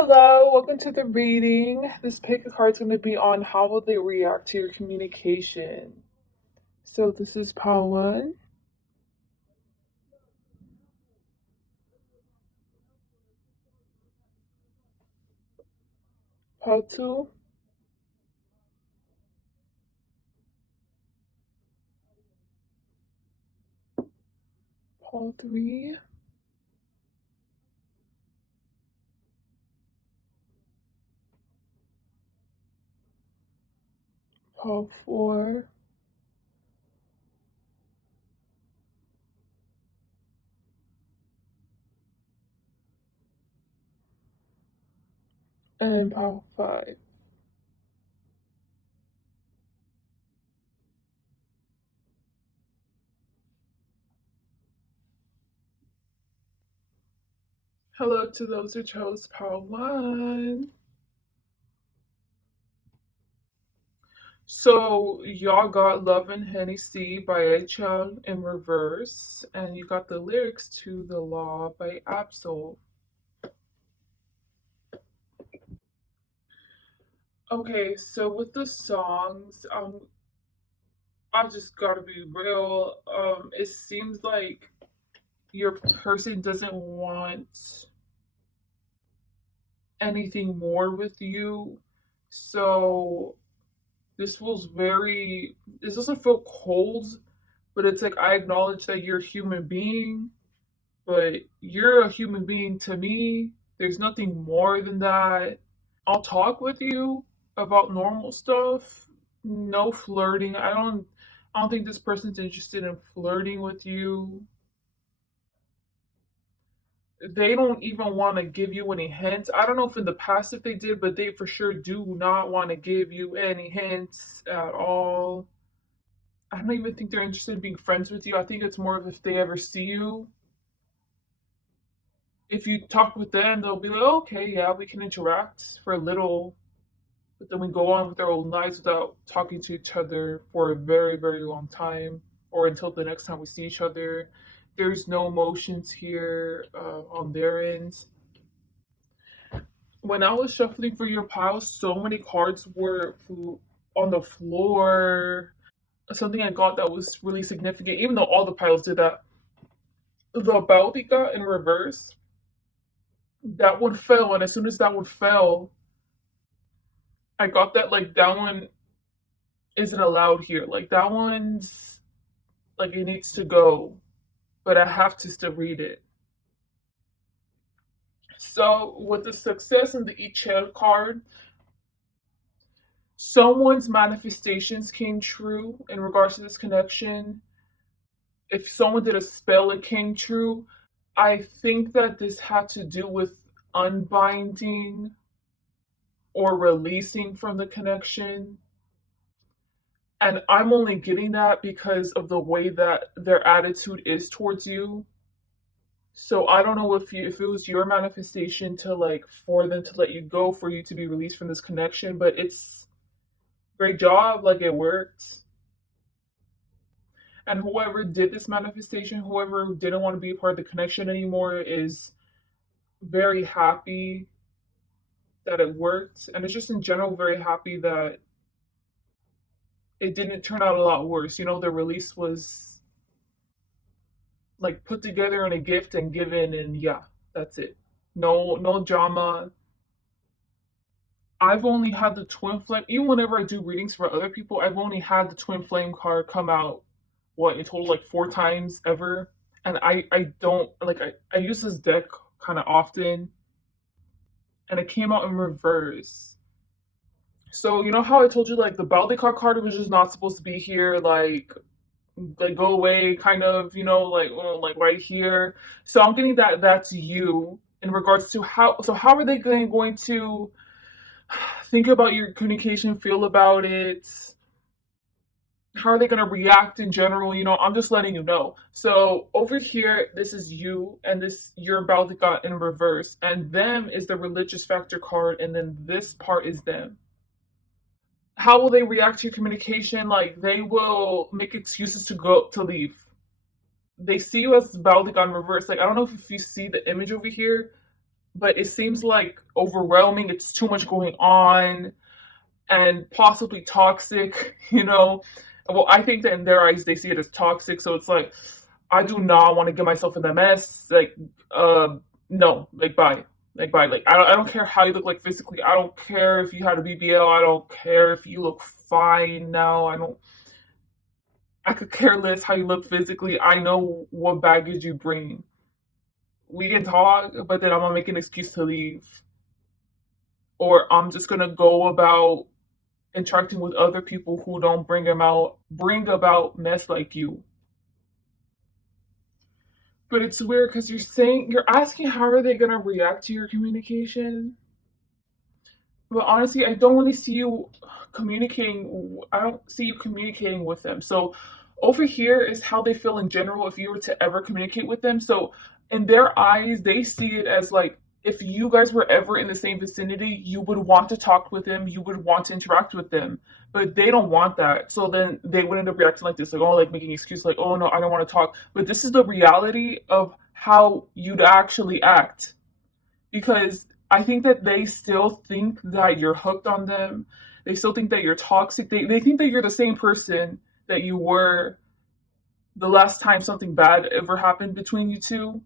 Hello, welcome to the reading. This pick a card is going to be on how will they react to your communication. So this is pile one, pile two, pile three, pile four, and pile five. Hello to those who chose pile one. So y'all got Love and Hennessy by H.L. in reverse, and you got the lyrics to The Law by Absol. Okay, so with the songs, I just gotta be real. It seems like your person doesn't want anything more with you. So this doesn't feel cold, but it's like I acknowledge that you're a human being, but you're a human being to me. There's nothing more than that. I'll talk with you about normal stuff. No flirting. I don't think this person's interested in flirting with you. They don't even want to give you any hints. I don't know if in the past if they did, but they for sure do not want to give you any hints at all. I don't even think they're interested in being friends with you. I think it's more of if they ever see you. If you talk with them, they'll be like, oh, okay, yeah, we can interact for a little, but then we go on with our own lives without talking to each other for a very, very long time or until the next time we see each other. There's no emotions here on their end. When I was shuffling for your pile, so many cards were on the floor. Something I got that was really significant, even though all the piles did that. The Baltica in reverse, that one fell, and as soon as that one fell, I got that like that one isn't allowed here. Like that one's like it needs to go, but I have to still read it. So with the success in the Ichel card, someone's manifestations came true in regards to this connection. If someone did a spell, it came true. I think that this had to do with unbinding or releasing from the connection. And I'm only getting that because of the way that their attitude is towards you. So I don't know if it was your manifestation to like for them to let you go, for you to be released from this connection, but it's great job, like it worked. And whoever did this manifestation, whoever didn't want to be a part of the connection anymore, is very happy that it worked. And it's just in general very happy that it didn't turn out a lot worse. You know, the release was like put together in a gift and given, and yeah, that's it. No drama. I've only had the twin flame. Even whenever I do readings for other people, I've only had the twin flame card come out what in total like four times ever. And I don't like I use this deck kind of often, and it came out in reverse. So you know how I told you like the Baldecard card was just not supposed to be here, like go away, kind of, you know, like right here. So I'm getting that that's you in regards to how are they going to think about your communication, feel about it, how are they going to react in general, you know, I'm just letting you know. So over here, this is you, and this you're about to got in reverse, and them is the religious factor card, and then this part is them. How will they react to your communication? Like they will make excuses to leave. They see you as Baltic on reverse. Like I don't know if you see the image over here, but it seems like overwhelming. It's too much going on and possibly toxic, you know. Well, I think that in their eyes they see it as toxic, so it's like I do not want to get myself in that mess. Like, no, like bye. Like bye. Like I don't care how you look like physically. I don't care if you had a BBL. I don't care if you look fine now. I could care less how you look physically. I know what baggage you bring. We can talk, but then I'm gonna make an excuse to leave. Or I'm just gonna go about interacting with other people who don't bring about mess like you. But it's weird because you're asking how are they gonna react to your communication. But honestly, I don't really see you communicating. I don't see you communicating with them. So over here is how they feel in general if you were to ever communicate with them. So in their eyes, they see it as like if you guys were ever in the same vicinity, you would want to talk with them, you would want to interact with them. But they don't want that. So then they would end up reacting like this, like, oh, like making excuses like, oh no, I don't want to talk. But this is the reality of how you'd actually act. Because I think that they still think that you're hooked on them. They still think that you're toxic. They think that you're the same person that you were the last time something bad ever happened between you two.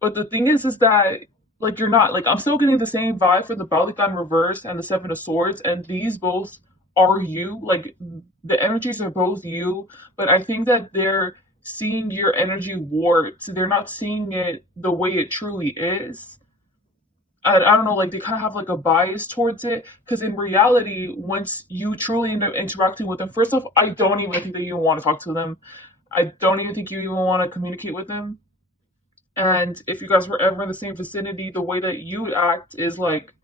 But the thing is that like you're not. Like I'm still getting the same vibe for the Balikan reverse and the Seven of Swords, and these both are you. Like the energies are both you, but I think that they're seeing your energy warped. They're not seeing it the way it truly is. I don't know, like they kind of have like a bias towards it. Because in reality, once you truly end up interacting with them, first off, I don't even think that you want to talk to them. I don't even think you even want to communicate with them. And if you guys were ever in the same vicinity, the way that you would act is like,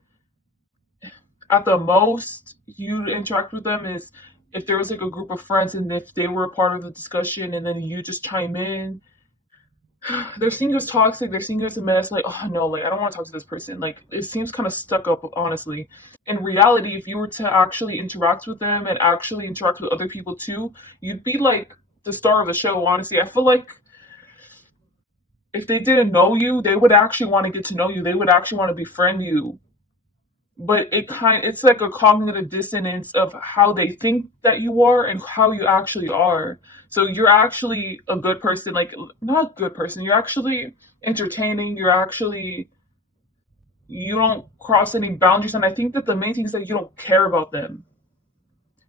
at the most, you'd interact with them is if there was like a group of friends and if they were a part of the discussion and then you just chime in. They're seeing us toxic, they're seeing us a mess, like, oh no, like I don't want to talk to this person. Like it seems kind of stuck up, honestly. In reality, if you were to actually interact with them and actually interact with other people too, you'd be like the star of the show, honestly. I feel like if they didn't know you, they would actually want to get to know you. They would actually want to befriend you. But it's like a cognitive dissonance of how they think that you are and how you actually are. So you're actually a good person, like not a good person. You're actually entertaining. You don't cross any boundaries, and I think that the main thing is that you don't care about them.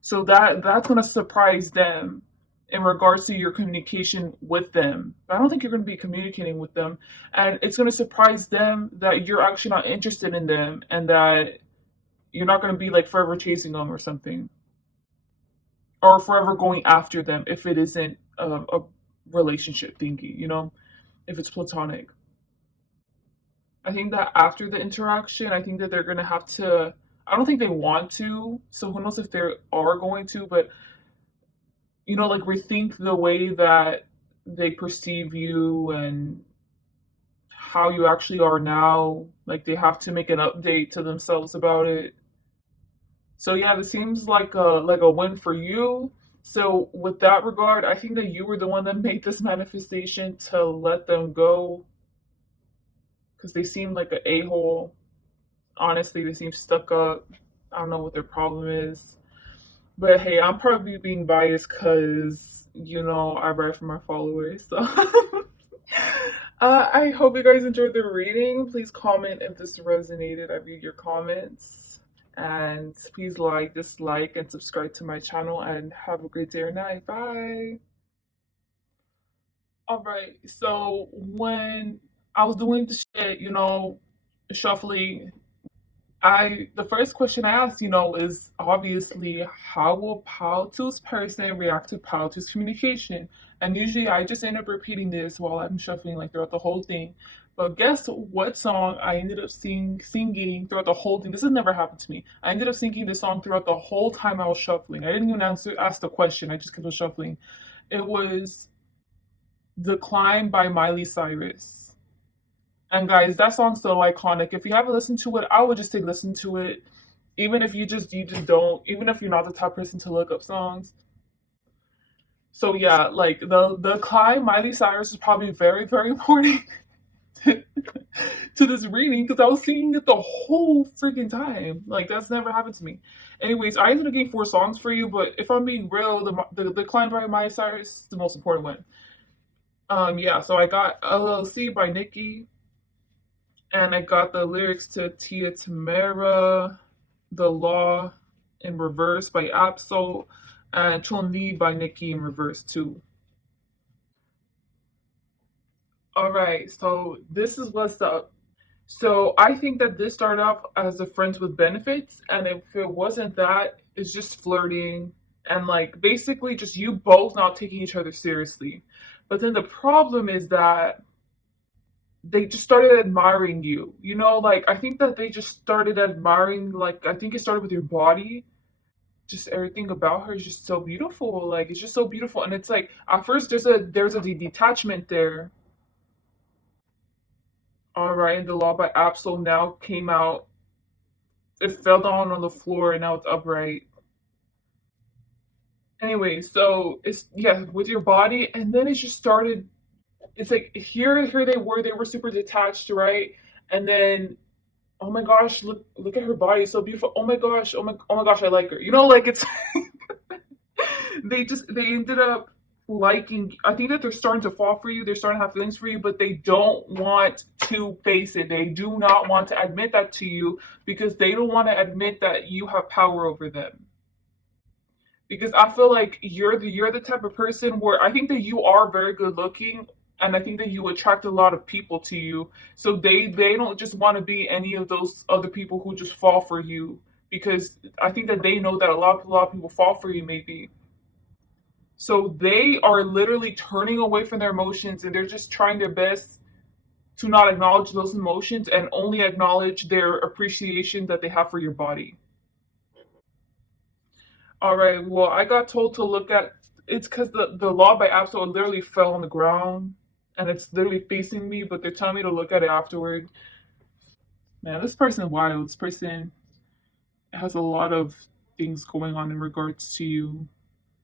So that's gonna surprise them in regards to your communication with them. But I don't think you're gonna be communicating with them, and it's gonna surprise them that you're actually not interested in them, and that you're not gonna be like forever chasing them or something, or forever going after them if it isn't a relationship thingy, you know, if it's platonic. I think that after the interaction, I think that they're gonna have to. I don't think they want to, so who knows if they are going to, but you know, like rethink the way that they perceive you and how you actually are now. Like they have to make an update to themselves about it. So yeah, this seems like a win for you. So with that regard, I think that you were the one that made this manifestation to let them go because they seem like an a-hole. Honestly, they seem stuck up. I don't know what their problem is. But hey, I'm probably being biased because, you know, I write for my followers. So I hope you guys enjoyed the reading. Please comment if this resonated. I read your comments. And please like, dislike, and subscribe to my channel. And have a great day or night. Bye. Alright, so when I was doing the shit, you know, shuffling, the first question I asked, you know, is obviously how will Paltu's person react to Paltu's communication? And usually I just end up repeating this while I'm shuffling like throughout the whole thing. But guess what song I ended up singing throughout the whole thing? This has never happened to me. I ended up singing this song throughout the whole time I was shuffling. I didn't even ask the question. I just kept on shuffling. It was "The Climb" by Miley Cyrus. And guys, that song's so iconic. If you haven't listened to it, I would just say listen to it. Even if you just don't, even if you're not the type of person to look up songs. So yeah, like the Climb, Miley Cyrus is probably very, very important to this reading because I was singing it the whole freaking time. Like that's never happened to me. Anyways, I ended up getting 4 songs for you, but if I'm being real, the Climb by Miley Cyrus is the most important one. Yeah, so I got LLC by Nicki, and I got the lyrics to Tia Tamara, The Law in Reverse by Absol, and Chun-Li by Nicki in Reverse too. All right, so this is what's up. So I think that this started off as a friends with benefits, and if it wasn't that, it's just flirting and like basically just you both not taking each other seriously. But then the problem is that they just started admiring you. You know, like I think that they just started admiring, like I think it started with your body. Just everything about her is just so beautiful. Like it's just so beautiful. And it's like at first there's a detachment there. All right, and the law by Absol now came out. It fell down on the floor and now it's upright. Anyway, so it's yeah, with your body, and then it just started. It's like here they were super detached, right? And then oh my gosh, look at her body, it's so beautiful. Oh my gosh, oh my gosh, I like her. You know, like it's they ended up liking. I think that they're starting to fall for you. They're starting to have feelings for you, but they don't want to face it. They do not want to admit that to you because they don't want to admit that you have power over them. Because I feel like you're the type of person where I think that you are very good looking, and I think that you attract a lot of people to you. So they don't just want to be any of those other people who just fall for you, because I think that they know that a lot of people fall for you maybe. So they are literally turning away from their emotions, and they're just trying their best to not acknowledge those emotions and only acknowledge their appreciation that they have for your body. All right. Well, I got told to look at it's because the law by Absol literally fell on the ground and it's literally facing me, but they're telling me to look at it afterward. Man, this person is wild. This person has a lot of things going on in regards to you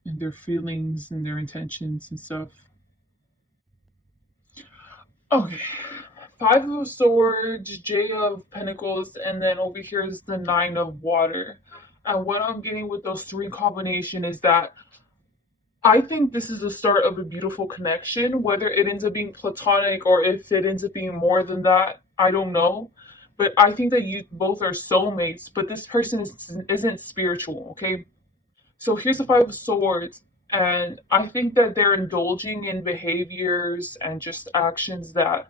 and their feelings and their intentions and stuff. Okay. Five of Swords, J of Pentacles, and then over here is the Nine of Water. And what I'm getting with those three combination is that I think this is the start of a beautiful connection. Whether it ends up being platonic or if it ends up being more than that, I don't know. But I think that you both are soulmates, but this person isn't spiritual, okay? So here's the Five of Swords, and I think that they're indulging in behaviors and just actions that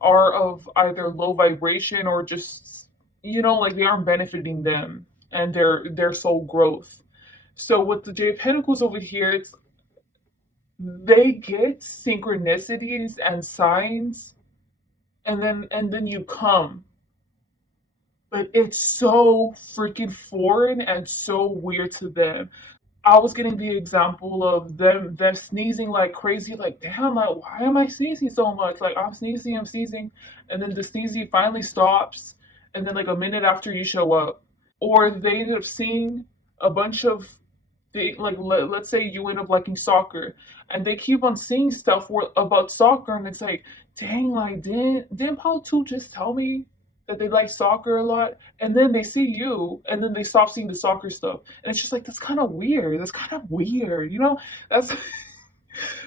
are of either low vibration or just, like they aren't benefiting them and their soul growth. So with the J of Pentacles over here, it's they get synchronicities and signs, and then you come, but it's so freaking foreign and so weird to them. I was getting the example of them sneezing like crazy, like damn, like why am I sneezing so much? Like I'm sneezing, and then the sneezing finally stops, and then like a minute after you show up, or they end up seeing a bunch of let's say you end up liking soccer, and they keep on seeing stuff about soccer, and it's like, dang, like didn't Paul too just tell me that they like soccer a lot, and then they see you, and then they stop seeing the soccer stuff, and it's just like that's kind of weird. That's kind of weird, That's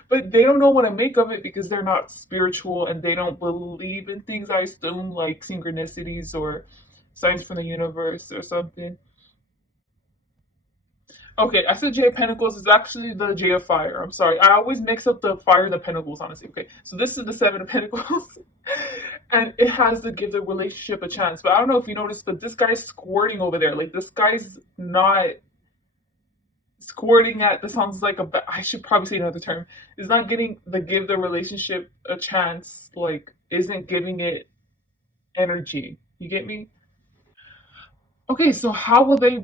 but they don't know what to make of it because they're not spiritual and they don't believe in things. I assume like synchronicities or signs from the universe or something. Okay, I said J of Pentacles is actually the J of Fire. I'm sorry. I always mix up the fire and the pentacles, honestly. Okay, so this is the Seven of Pentacles. And it has to give the relationship a chance. But I don't know if you noticed, but this guy's squirting over there. Like, this guy's not squirting at, this sounds like I should probably say another term. Is not getting the give the relationship a chance, like, isn't giving it energy. You get me? Okay, so how will they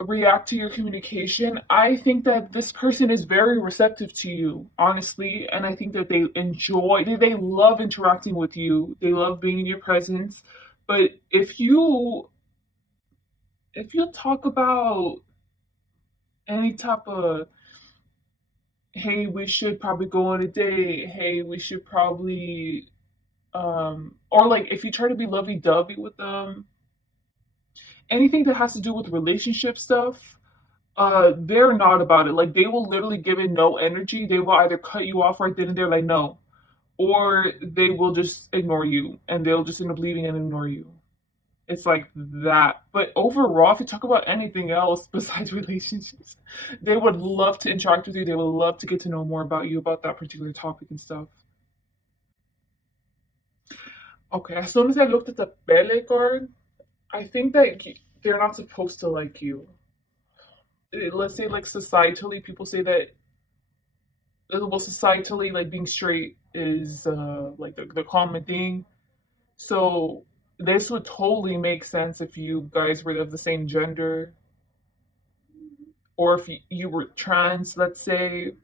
react to your communication? I think that this person is very receptive to you, honestly, and I think that they love interacting with you. They love being in your presence. But if you talk about any type of, hey, we should probably go on a date, hey, we should probably Or like if you try to be lovey-dovey with them, anything that has to do with relationship stuff, they're not about it. Like they will literally give it no energy. They will either cut you off right then and there, like no, or they will just ignore you and they'll just end up leaving and ignore you. It's like that. But overall, if you talk about anything else besides relationships, they would love to interact with you. They would love to get to know more about you, about that particular topic and stuff. Okay, as soon as I looked at the Pele card, I think that they're not supposed to like you. Let's say, like, societally, people say that, well, societally, like, being straight is like the common thing. So, this would totally make sense if you guys were of the same gender, or if you were trans, let's say.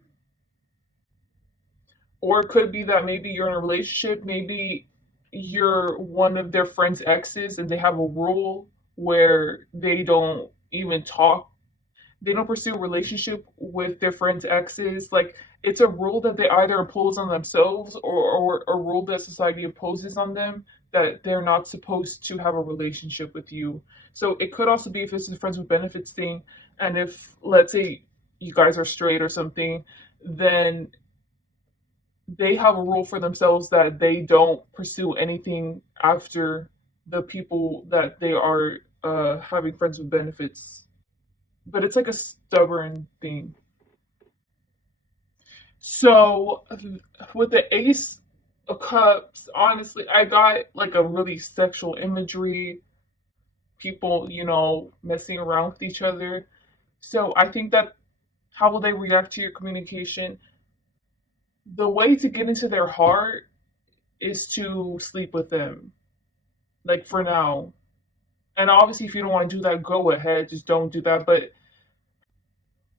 Or it could be that maybe you're in a relationship, maybe you're one of their friends' exes and they have a rule where they don't even talk, they don't pursue a relationship with their friends' exes. Like it's a rule that they either impose on themselves or a rule that society imposes on them that they're not supposed to have a relationship with you. So it could also be if it's a friends with benefits thing, and if let's say you guys are straight or something, then they have a rule for themselves that they don't pursue anything after the people that they are having friends with benefits. But it's like a stubborn thing. So with the Ace of Cups, honestly, I got like a really sexual imagery, people, messing around with each other. So I think that how will they react to your communication? The way to get into their heart is to sleep with them, like for now. And obviously, if you don't want to do that, go ahead, just don't do that. But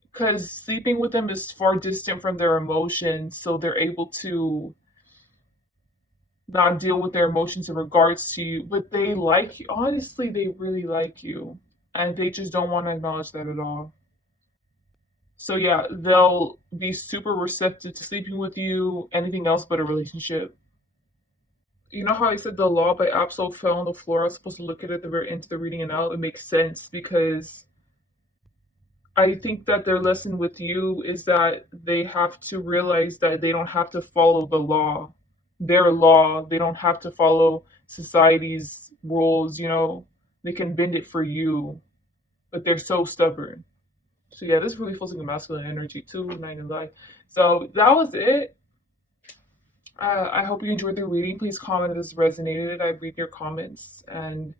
because sleeping with them is far distant from their emotions, so they're able to not deal with their emotions in regards to you. But they like you. Honestly, they really like you. And they just don't want to acknowledge that at all. So, yeah, they'll be super receptive to sleeping with you, anything else but a relationship. You know how I said the law by Absol fell on the floor? I was supposed to look at it at the very end of the reading, and now it makes sense because I think that their lesson with you is that they have to realize that they don't have to follow the law, their law. They don't have to follow society's rules. They can bend it for you, but they're so stubborn. So yeah, this really feels like a masculine energy too, not gonna lie. So that was it. I hope you enjoyed the reading. Please comment if this resonated. I read your comments, and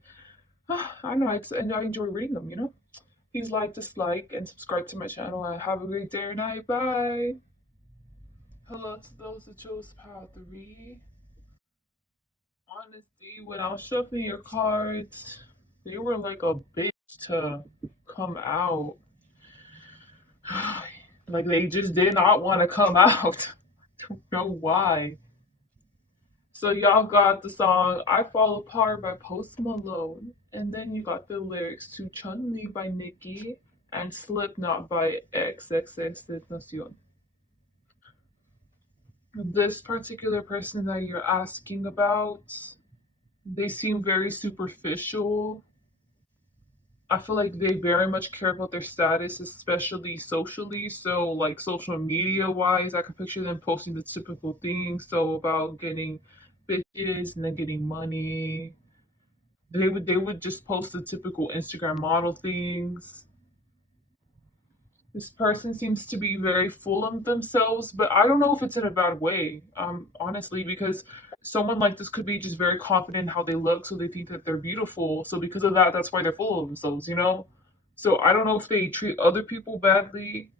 I don't know. I enjoy reading them. Please like, dislike, and subscribe to my channel. And have a great day or night. Bye. Hello to those that chose Power 3. Honestly, when I was shuffling your cards, they were like a bitch to come out. Like they just did not want to come out. I don't know why. So y'all got the song I Fall Apart by Post Malone. And then you got the lyrics to Chun Li by Nicki and Slipknot by XXXTentacion. This particular person that you're asking about, they seem very superficial. I feel like they very much care about their status, especially socially. So, like social media wise, I can picture them posting the typical things. So, about getting bitches and then getting money. They would just post the typical Instagram model things. This person seems to be very full of themselves, but I don't know if it's in a bad way, honestly, because someone like this could be just very confident in how they look, so they think that they're beautiful. So because of that, that's why they're full of themselves. So I don't know if they treat other people badly,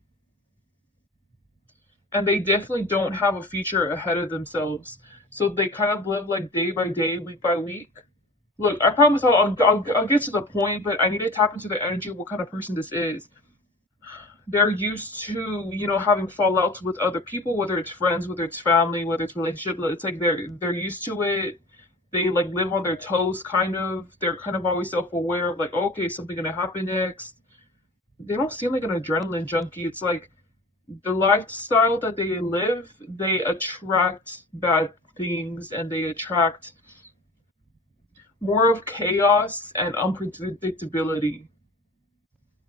and they definitely don't have a future ahead of themselves. So they kind of live like day by day, week by week. Look, I promise I'll get to the point, but I need to tap into the energy of what kind of person this is. They're used to having fallouts with other people, whether it's friends, whether it's family, whether it's relationship. It's like they're used to it. They like live on their toes, kind of. They're kind of always self-aware of like, okay, something gonna happen next. They don't seem like an adrenaline junkie. It's like the lifestyle that they live, they attract bad things and they attract more of chaos and unpredictability.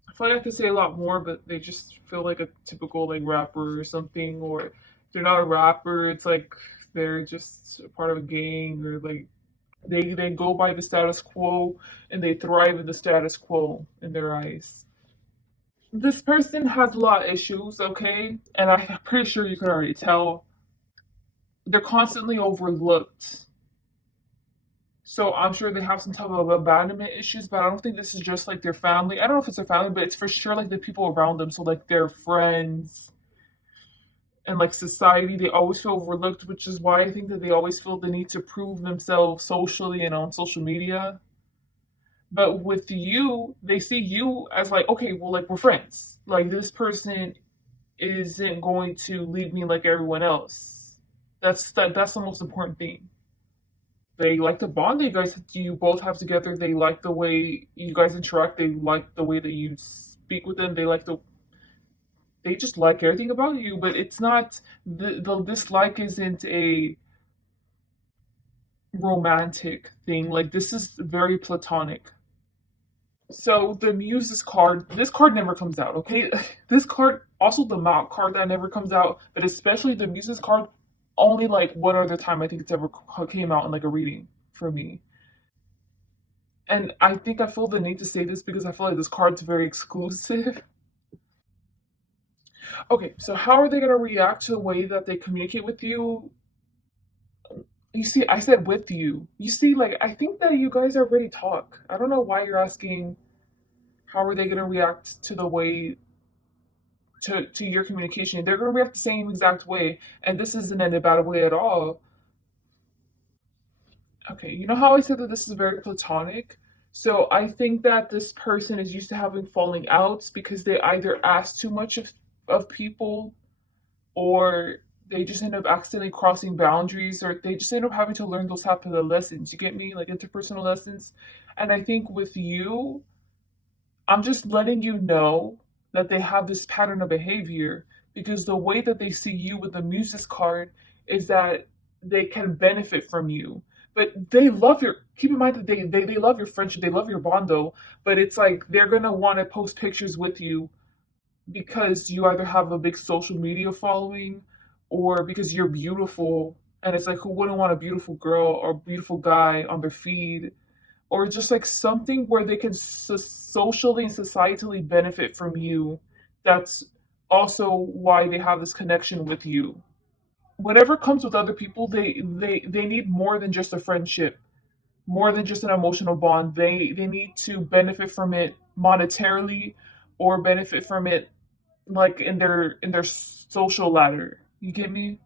I feel like I could say a lot more, but they just feel like a typical like rapper or something, or if they're not a rapper, it's like they're just a part of a gang, or like they go by the status quo and they thrive in the status quo in their eyes. This person has a lot of issues, okay? And I'm pretty sure you could already tell. They're constantly overlooked. So I'm sure they have some type of abandonment issues, but I don't think this is just like their family. I don't know if it's their family, but it's for sure like the people around them. So like their friends and like society, they always feel overlooked, which is why I think that they always feel the need to prove themselves socially and on social media. But with you, they see you as like, okay, well, like we're friends. Like this person isn't going to leave me like everyone else. That's the most important thing. They like the bond that you both have together. They like the way you guys interact. They like the way that you speak with them. They just like everything about you. But it's not the dislike isn't a romantic thing. Like this is very platonic. So the Muses card, this card never comes out, okay? This card, also the Mount card that never comes out, but especially the Muses card, only like one other time I think it's ever came out in like a reading for me. And I think I feel the need to say this because I feel like this card's very exclusive. Okay, so how are they gonna react to the way that they communicate with you? You see, I said with you. You see, like I think that you guys already talk. I don't know why you're asking how are they gonna react to the way to your communication. They're gonna react the same exact way, and this isn't in a bad way at all. Okay, you know how I said that this is very platonic? So I think that this person is used to having falling outs because they either ask too much of people, or they just end up accidentally crossing boundaries, or they just end up having to learn those type of lessons. You get me? Like interpersonal lessons. And I think with you, I'm just letting you know that they have this pattern of behavior because the way that they see you with the Muses card is that they can benefit from you. But they love your, keep in mind that they love your friendship, they love your bondo, but it's like they're gonna want to post pictures with you because you either have a big social media following or because you're beautiful. And it's like, who wouldn't want a beautiful girl or beautiful guy on their feed? Or just like something where they can socially and societally benefit from you. That's also why they have this connection with you. Whatever comes with other people, they need more than just a friendship, more than just an emotional bond. They need to benefit from it monetarily or benefit from it like in their social ladder. You get me?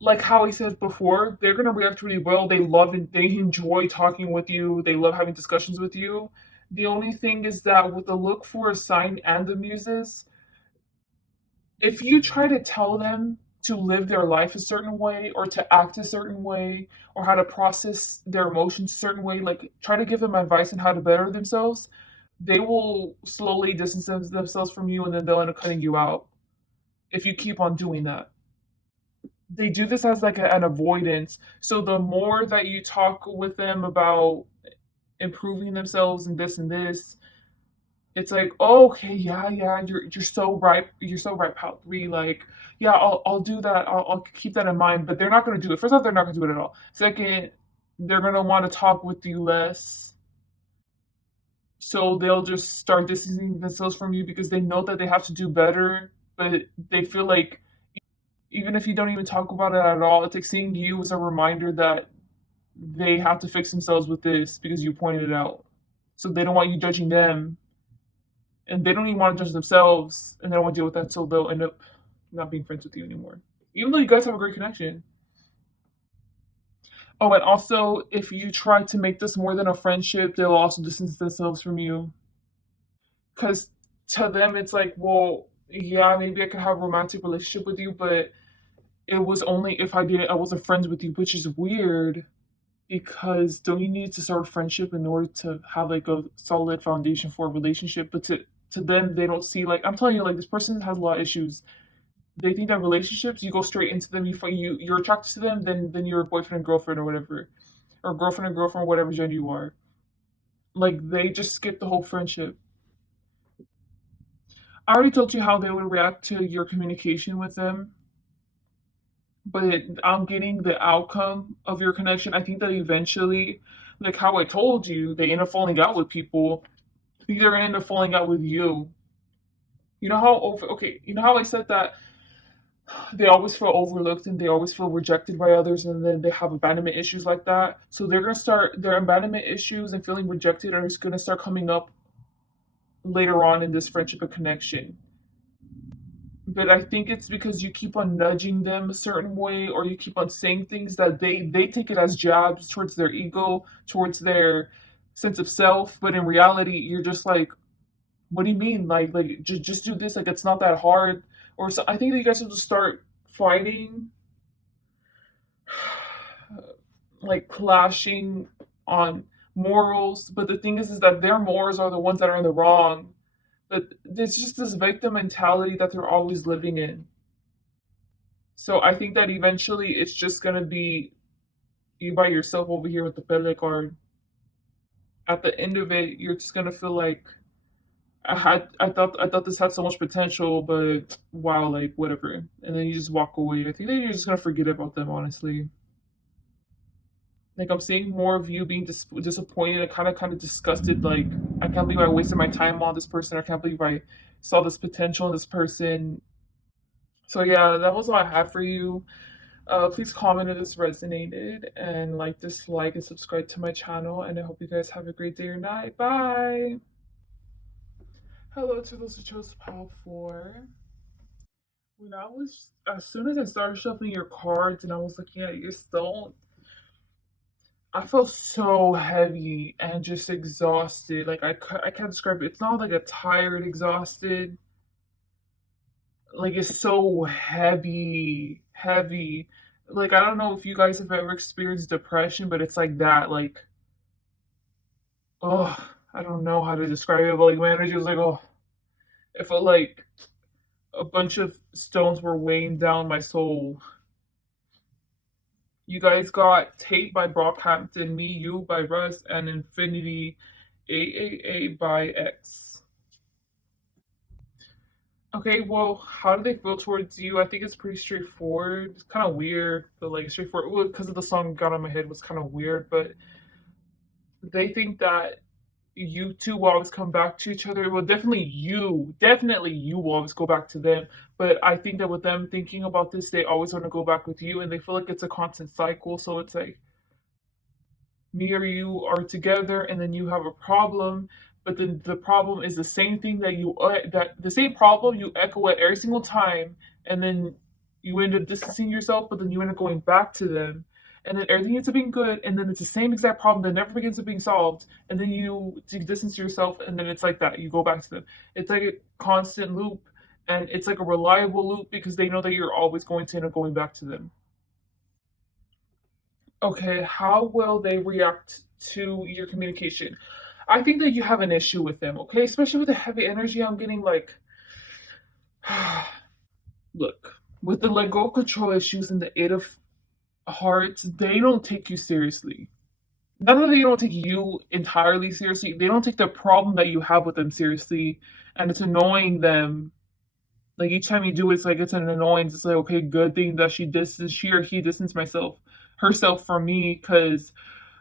Like how he says before, they're gonna react really well. They love and they enjoy talking with you. They love having discussions with you. The only thing is that with the look for a sign and the muses, if you try to tell them to live their life a certain way or to act a certain way or how to process their emotions a certain way, like try to give them advice on how to better themselves, they will slowly distance themselves from you and then they'll end up cutting you out if you keep on doing that. They do this as like an avoidance. So the more that you talk with them about improving themselves and this, it's like, oh, okay, yeah, yeah, you're so right, pal three. Like, yeah, I'll do that. I'll keep that in mind. But they're not gonna do it. First off, they're not gonna do it at all. Second, they're gonna want to talk with you less. So they'll just start distancing themselves from you because they know that they have to do better, but they feel like even if you don't even talk about it at all, it's like seeing you as a reminder that they have to fix themselves with this because you pointed it out. So they don't want you judging them, and they don't even want to judge themselves, and they don't want to deal with that, so they'll end up not being friends with you anymore. Even though you guys have a great connection. Oh, and also, if you try to make this more than a friendship, they'll also distance themselves from you. Because to them, it's like, well, yeah, maybe I could have a romantic relationship with you, but it was only if I wasn't friends with you, which is weird because don't you need to start a friendship in order to have like a solid foundation for a relationship? But to them, they don't see like I'm telling you, like this person has a lot of issues. They think that relationships, you go straight into them, you're attracted to them, then you're boyfriend and girlfriend or whatever, or girlfriend and girlfriend, whatever gender you are. Like they just skip the whole friendship. I already told you how they would react to your communication with them, but I'm getting the outcome of your connection. I think that eventually, like how I told you, they end up falling out with people. I think they're gonna end up falling out with you. You know how okay, you know how I said that they always feel overlooked and they always feel rejected by others, and then they have abandonment issues like that. So they're gonna start their abandonment issues and feeling rejected are just gonna start coming up later on in this friendship and connection. But I think it's because you keep on nudging them a certain way, or you keep on saying things that they take it as jabs towards their ego, towards their sense of self. But in reality, you're just like, what do you mean? Like just do this. Like it's not that hard. Or so I think that you guys have to start fighting, like clashing on morals. But the thing is that their morals are the ones that are in the wrong. But there's just this victim mentality that they're always living in. So I think that eventually it's just gonna be you by yourself over here with the Pele card. At the end of it, you're just gonna feel like I thought this had so much potential, but wow, like whatever. And then you just walk away. I think that you're just gonna forget about them, honestly. Like I'm seeing more of you being disappointed and kind of disgusted. Like I can't believe I wasted my time on this person. I can't believe I saw this potential in this person. So yeah, that was all I have for you. Please comment if this resonated and like, dislike, and subscribe to my channel. And I hope you guys have a great day or night. Bye. Hello to those who chose pile 4. As soon as I started shuffling your cards and I was looking at your stone, I felt so heavy and just exhausted. Like I can't describe it. It's not like a tired, exhausted. Like it's so heavy. Like I don't know if you guys have ever experienced depression, but it's like that. Like oh, I don't know how to describe it, but like my energy was like oh, it felt like a bunch of stones were weighing down my soul. You guys got Tate by Brockhampton, Me You by Russ, and Infinity AAA by X. Okay, well, how do they feel towards you? I think it's pretty straightforward. It's kind of weird, but like straightforward. Well, because of the song "Got on My Head" was kind of weird, but they think that you two will always come back to each other. Well, definitely you will always go back to them. But I think that with them thinking about this, they always want to go back with you, and they feel like it's a constant cycle. So it's like me or you are together, and then you have a problem, but then the problem is the same thing that the same problem you echo it every single time, and then you end up distancing yourself, but then you end up going back to them, and then everything ends up being good, and then it's the same exact problem that never begins to being solved, and then you distance yourself, and then it's like that. You go back to them. It's like a constant loop, and it's like a reliable loop because they know that you're always going to end up going back to them. Okay, how will they react to your communication? I think that you have an issue with them, okay? Especially with the heavy energy I'm getting, like, look, with the let go control issues and the Eight of Hearts, they don't take you seriously. Not that they don't take you entirely seriously, they don't take the problem that you have with them seriously, and it's annoying them. Like each time you do it, it's like it's an annoyance. It's like, okay, good thing that she or he distanced herself from me, because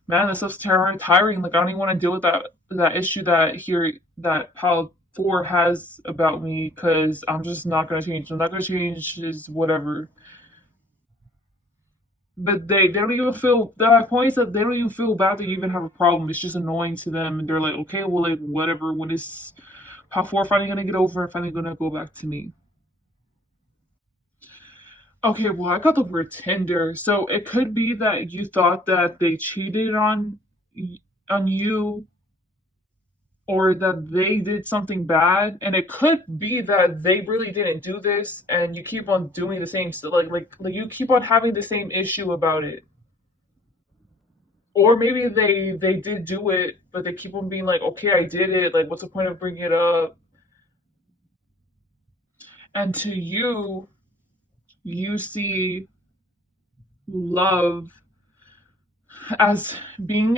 man, this stuff's tiring. Like I don't even want to deal with that issue that pile 4 has about me, because I'm just not gonna change. I'm not gonna change is whatever. But they don't even feel the point is that they don't even feel bad that you even have a problem. It's just annoying to them, and they're like, okay, well, like whatever. When is pile 4 finally gonna get over and finally gonna go back to me? Okay, well, I got the word tender, so it could be that you thought that they cheated on you, or that they did something bad, and it could be that they really didn't do this, and you keep on doing the same stuff, like you keep on having the same issue about it, or maybe they did do it, but they keep on being like, okay, I did it. Like, what's the point of bringing it up? And to you, you see love as being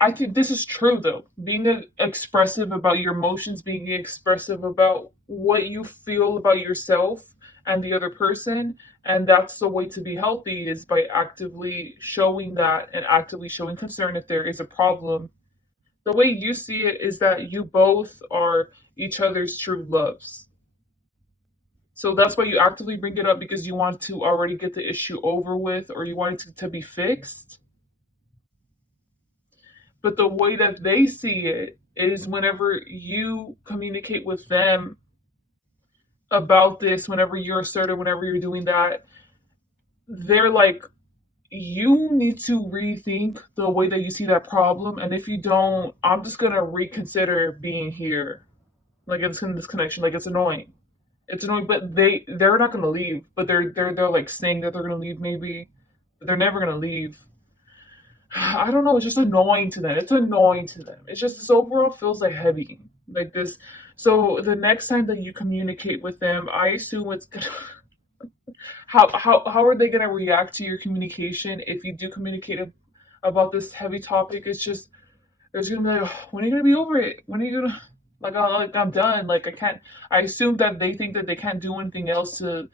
I think this is true though, being expressive about your emotions, being expressive about what you feel about yourself and the other person. And that's the way to be healthy, is by actively showing that and actively showing concern if there is a problem. The way you see it is that you both are each other's true loves. So that's why you actively bring it up, because you want to already get the issue over with, or you want it to be fixed. But the way that they see it is whenever you communicate with them about this, whenever you're assertive, whenever you're doing that, they're like, you need to rethink the way that you see that problem. And if you don't, I'm just going to reconsider being here. Like, it's in this connection. Like, it's annoying. It's annoying, but they're not going to leave. But they're like saying that they're going to leave maybe, but they're never going to leave. I don't know. It's just annoying to them. It's annoying to them. It's just, this overall feels like heavy, like this. So the next time that you communicate with them, I assume it's gonna. How are they gonna react to your communication if you do communicate about this heavy topic? It's just, there's gonna be like, when are you gonna be over it? When are you gonna, like I'm done. Like, I can't. I assume that they think that they can't do anything else to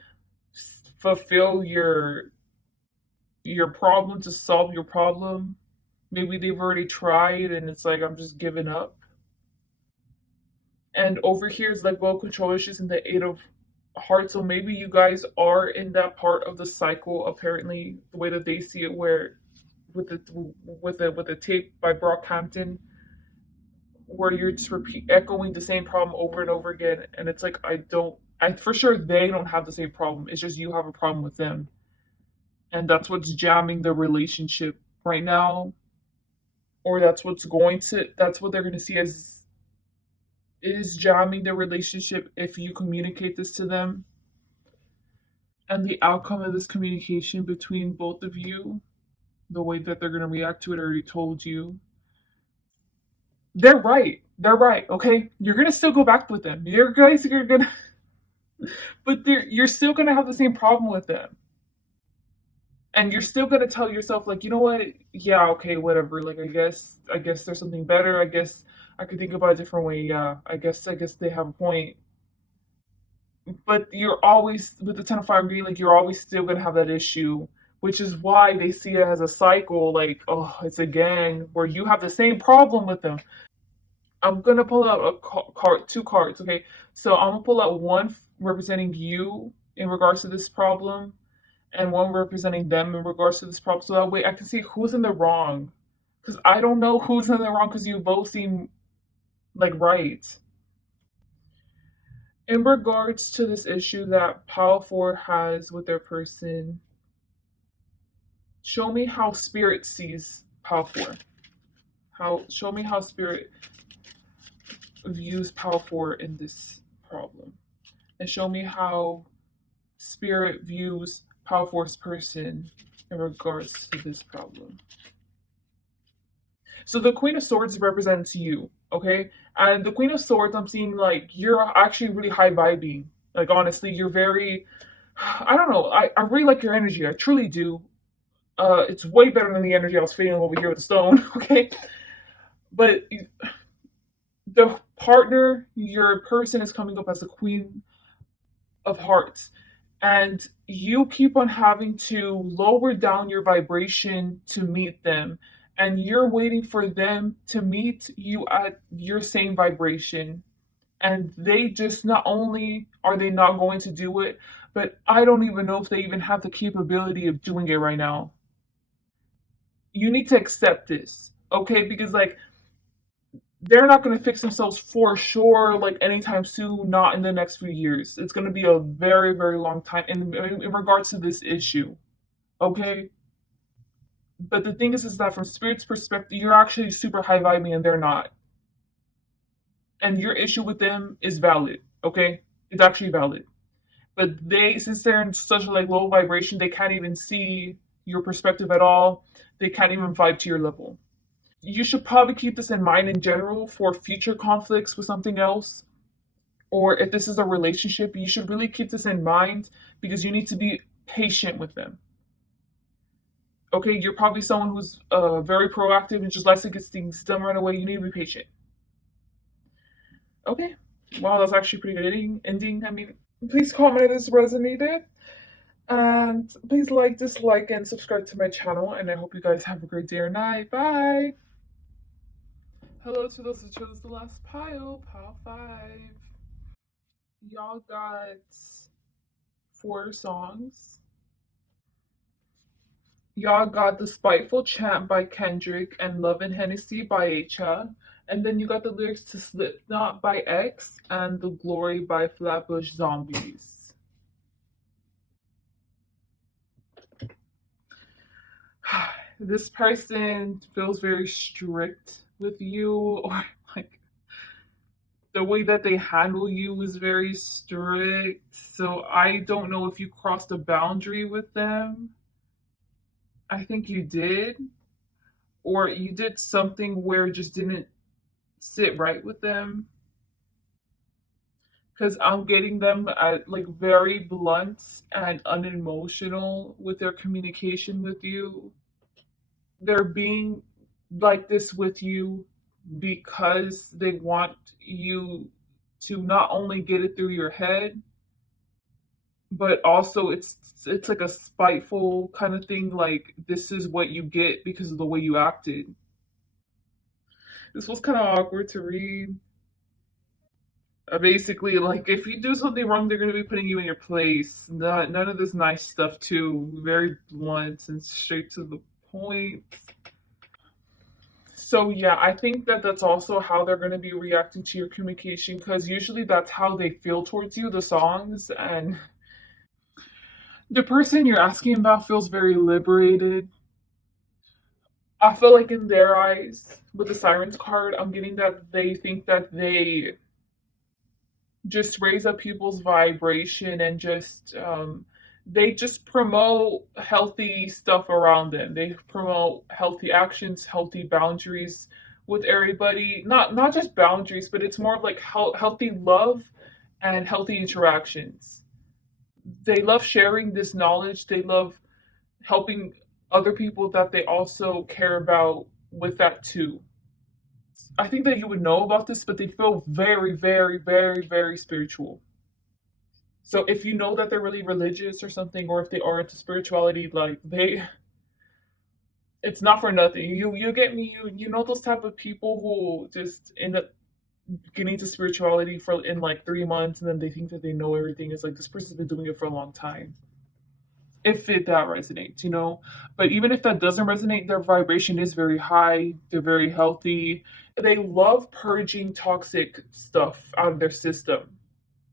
fulfill your problem, to solve your problem. Maybe they've already tried and it's like, I'm just giving up. And over here is like, well, control issues in the Eight of Hearts. So maybe you guys are in that part of the cycle, apparently, the way that they see it, where with the tape by Brockhampton, where you're just echoing the same problem over and over again. And it's like, I for sure they don't have the same problem. It's just you have a problem with them. And that's what's jamming the relationship right now, or that's what they're going to see as is jamming the relationship if you communicate this to them. And the outcome of this communication between both of you, the way that they're going to react to it, I already told you. They're right, okay? You're going to still go back with them. You're guys are going to but you're still going to have the same problem with them. And you're still gonna tell yourself, like, you know what, yeah, okay, whatever, like, I guess there's something better. I guess I could think about it a different way. Yeah, I guess they have a point. But you're always, with the 10 of fire green, like, you're always still gonna have that issue, which is why they see it as a cycle. Like, oh, it's again where you have the same problem with them. I'm gonna pull out two cards, okay? So I'm gonna pull out one representing you in regards to this problem, and one representing them in regards to this problem. So that way I can see who's in the wrong. Because I don't know who's in the wrong, because you both seem like right. In regards to this issue that Pal 4 has with their person, show me how Spirit sees Pal 4. Show me how Spirit views Pal 4 in this problem. And show me how Spirit views Pal 4's person in regards to this problem. So the Queen of Swords represents you, okay? And the Queen of Swords, I'm seeing like you're actually really high vibing. Like, honestly, you're very, I don't know, I really like your energy. I truly do. It's way better than the energy I was feeling over here with the stone, okay? But the partner, your person, is coming up as the Queen of Hearts. And you keep on having to lower down your vibration to meet them. And you're waiting for them to meet you at your same vibration. And they just, not only are they not going to do it, but I don't even know if they even have the capability of doing it right now. You need to accept this, okay? Because, like, they're not going to fix themselves for sure, like, anytime soon, not in the next few years. It's going to be a very, very long time in regards to this issue, okay? But the thing is that from Spirit's perspective, you're actually super high vibing and they're not. And your issue with them is valid, okay? It's actually valid. But since they're in such a like low vibration, they can't even see your perspective at all. They can't even vibe to your level. You should probably keep this in mind in general for future conflicts with something else. Or if this is a relationship, you should really keep this in mind, because you need to be patient with them. Okay, you're probably someone who's very proactive and just likes to get things done right away. You need to be patient. Okay. Wow, that's actually pretty good ending. I mean, please comment if this resonated. And please like, dislike, and subscribe to my channel. And I hope you guys have a great day or night. Bye. Hello to those who chose the last pile 5. Y'all got 4 songs. Y'all got The Spiteful Chant by Kendrick and Love and Hennessy by Acha. And then you got the lyrics to Slipknot by X and The Glory by Flatbush Zombies. This person feels very strict with you, or like the way that they handle you is very strict. So I don't know if you crossed a boundary with them. I think you did, or you did something where it just didn't sit right with them. Because I'm getting them at like very blunt and unemotional with their communication with you. They're being like this with you because they want you to not only get it through your head, but also it's like a spiteful kind of thing, like this is what you get because of the way you acted. This was kind of awkward to read. Basically, like if you do something wrong, they're gonna be putting you in your place. None of this nice stuff too. Very blunt and straight to the point. So yeah, I think that that's also how they're gonna be reacting to your communication, because usually that's how they feel towards you, the songs, and the person you're asking about feels very liberated. I feel like in their eyes, with the Sirens card, I'm getting that they think that they just raise up people's vibration and just they just promote healthy stuff around them. They promote healthy actions, healthy boundaries with everybody. Not just boundaries, but it's more of like healthy love and healthy interactions. They love sharing this knowledge. They love helping other people that they also care about with that too. I think that you would know about this, but they feel very, very, very, very spiritual. So if you know that they're really religious or something, or if they are into spirituality, like it's not for nothing. You get me. You know those type of people who just end up getting to spirituality for in like 3 months, and then they think that they know everything. It's like this person's been doing it for a long time. If that resonates, you know. But even if that doesn't resonate, their vibration is very high. They're very healthy. They love purging toxic stuff out of their system.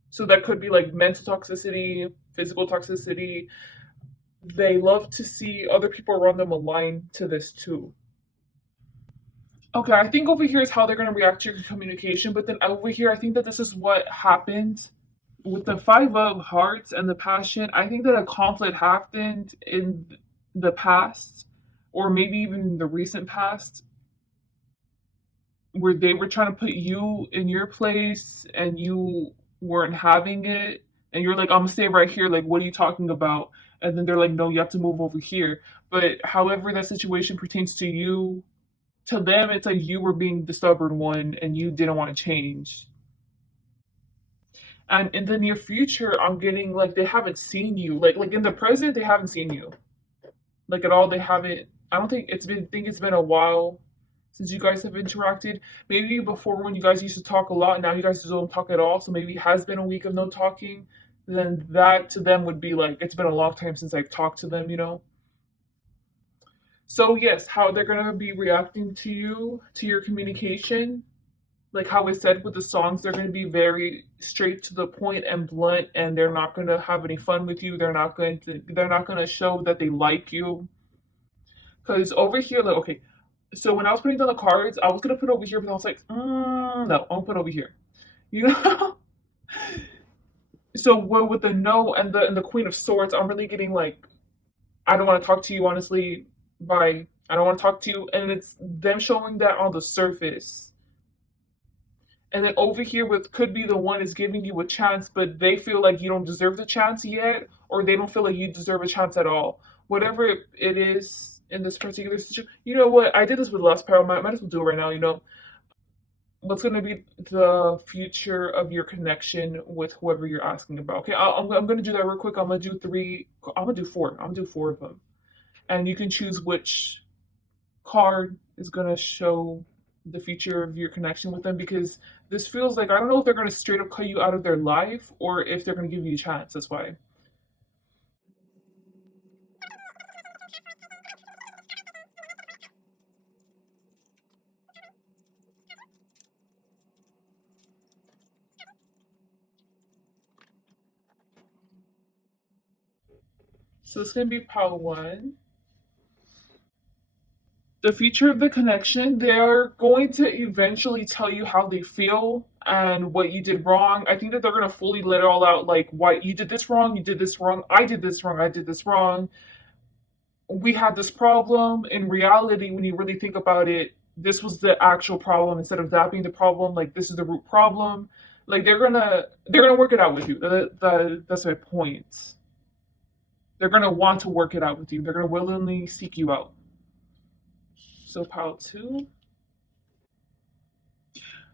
So that could be like mental toxicity, physical toxicity. They love to see other people around them align to this too. Okay, I think over here is how they're going to react to your communication, but then over here, I think that this is what happened with the 5 of Hearts and the Passion. I think that a conflict happened in the past, or maybe even the recent past, where they were trying to put you in your place and you weren't having it, and you're like, I'm gonna stay right here, like what are you talking about? And then they're like, no, you have to move over here. But however that situation pertains to you, to them it's like you were being the stubborn one and you didn't want to change. And in the near future, I'm getting like they haven't seen you, like in the present they haven't seen you like at all. They haven't. I don't think it's been. Think it's been a while since you guys have interacted. Maybe before, when you guys used to talk a lot, now you guys don't talk at all. So maybe it has been a week of no talking. Then that to them would be like it's been a long time since I've talked to them, you know. So yes, how they're gonna be reacting to you, to your communication, like how I said with the songs, they're gonna be very straight to the point and blunt, and they're not gonna have any fun with you. They're not gonna show that they like you. Because over here, like okay, so when I was putting down the cards, I was gonna put over here, but I was like, no, I'll put over here. You know. So with the no and the Queen of Swords, I'm really getting like, I don't want to talk to you honestly. Bye. I don't want to talk to you, and it's them showing that on the surface. And then over here with could be the one is giving you a chance, but they feel like you don't deserve the chance yet, or they don't feel like you deserve a chance at all. Whatever it is in this particular situation, you know what? I did this with the last pair. Might as well do it right now. What's going to be the future of your connection with whoever you're asking about? Okay, I'm going to do that real quick. I'm going to do three. I'm going to do four. I'm going to do four of them, and you can choose which card is going to show the future of your connection with them, because this feels like I don't know if they're going to straight up cut you out of their life or if they're going to give you a chance. That's why. So it's going to be pile one. The future of the connection, they're going to eventually tell you how they feel and what you did wrong. I think that they're going to fully let it all out, like why you did this wrong, you did this wrong, I did this wrong, I did this wrong. We had this problem. In reality, when you really think about it, this was the actual problem instead of that being the problem. Like this is the root problem. Like they're gonna work it out with you. That's my point. They're gonna want to work it out with you. They're gonna willingly seek you out. So pile two.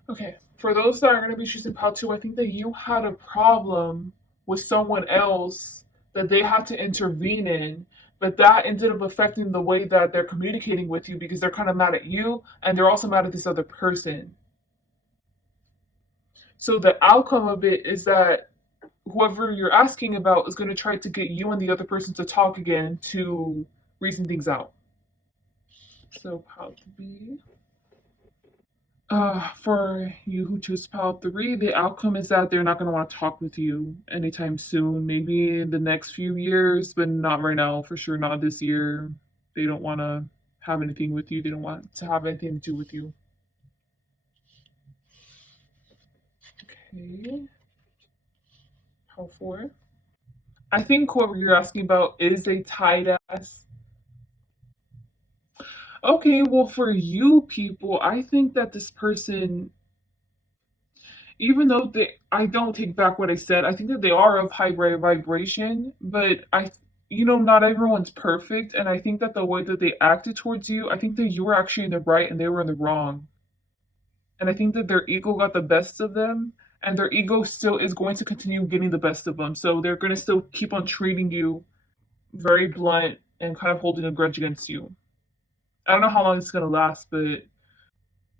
Okay, for those that are going to be choosing pile two, I think that you had a problem with someone else that they had to intervene in, but that ended up affecting the way that they're communicating with you because they're kind of mad at you and they're also mad at this other person. So the outcome of it is that whoever you're asking about is going to try to get you and the other person to talk again to reason things out. So pile B. For you who choose pile three, the outcome is that they're not going to want to talk with you anytime soon. Maybe in the next few years, but not right now. For sure, not this year. They don't want to have anything with you. They don't want to have anything to do with you. Okay. Pile four. I think whoever you're asking about is a tight ass. Okay, well, for you people, I think that this person, even though I don't take back what I said. I think that they are of high vibration, but not everyone's perfect, and I think that the way that they acted towards you, I think that you were actually in the right and they were in the wrong, and I think that their ego got the best of them, and their ego still is going to continue getting the best of them, so they're going to still keep on treating you very blunt and kind of holding a grudge against you. I don't know how long it's going to last, but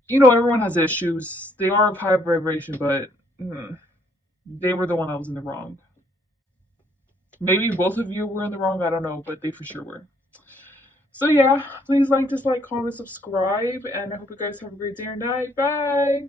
everyone has issues. They are of high vibration, but they were the one that was in the wrong. Maybe both of you were in the wrong. I don't know, but they for sure were. So yeah, please like, dislike, comment, subscribe, and I hope you guys have a great day or night. Bye.